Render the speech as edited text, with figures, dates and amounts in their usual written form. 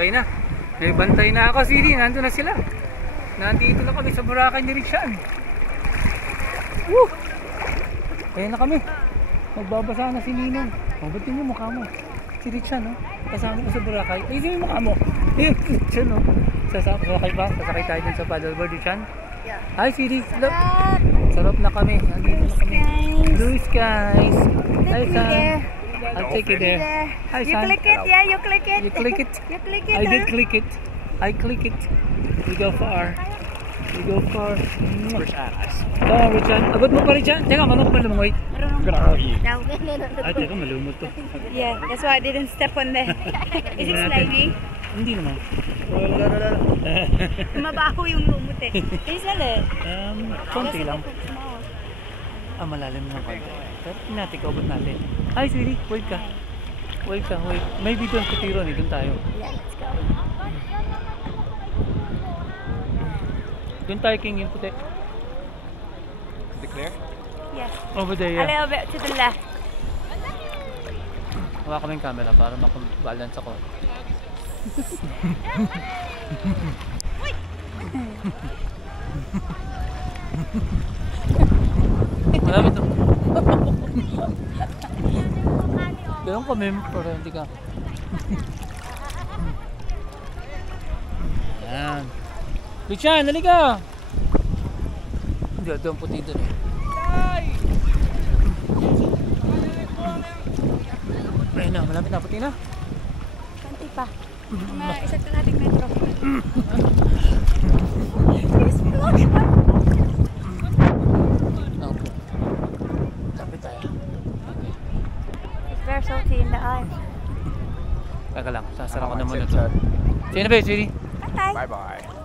Okay na. May bantay na ako, Siri. Nandun na sila. Nandito na kami sa Boracay ni Richan. Woo! Ayan na kami. Magbabasa na si Ninong. Ba't yung mukha mo? Si Richan, no? Kasama ko sa Boracay. Ay, yung mukha mo. Ayun, Richan, no? Sasakay ba? Sasakay tayo dun sa paddleboard, Richan? Yeah. Hi, Siri. Sarap na kami. Nandito na kami. Blue skies. Hi, Sam. I'll take it there. Hi, You Sam. click it, yeah, you click it. You click it. You click it. I did click it. I click it. We go far. We go far. So, Richan. Abot mo pa, Richan. Teka, manok pa lumangoy. No. Ay, teka, malumot to. Yeah, that's why I didn't step on there. Is it slimy? Hindi naman. Mabaho yung lumot eh. Can you smell it? Konti lang. Ah, malalim ng konti. Pero natin, kaubot natin. Hi, sweetie. Wait ka. Wait ka, wait. Maybe doon sa tiro ni. Doon tayo. Yeah, let's go. Doon tayo, King, yung puti. Is it clear? Yes. Over there, A yeah. little bit to the left. Hawa kami yung camera para makabalance ako. Marami to. Ganun kami, pero hindi ka. Ayan. Luchan, halika! Hindi, doon puti doon eh. Ayun na, malapit na, puti na. Kanti pa. Mga isa't kalating metro. Okay. Lapit tayo. Okay. It's very salty in the eye. Teka lang, sasara ko na muna ito. Sino ba, sweetie? Bye. Bye-bye.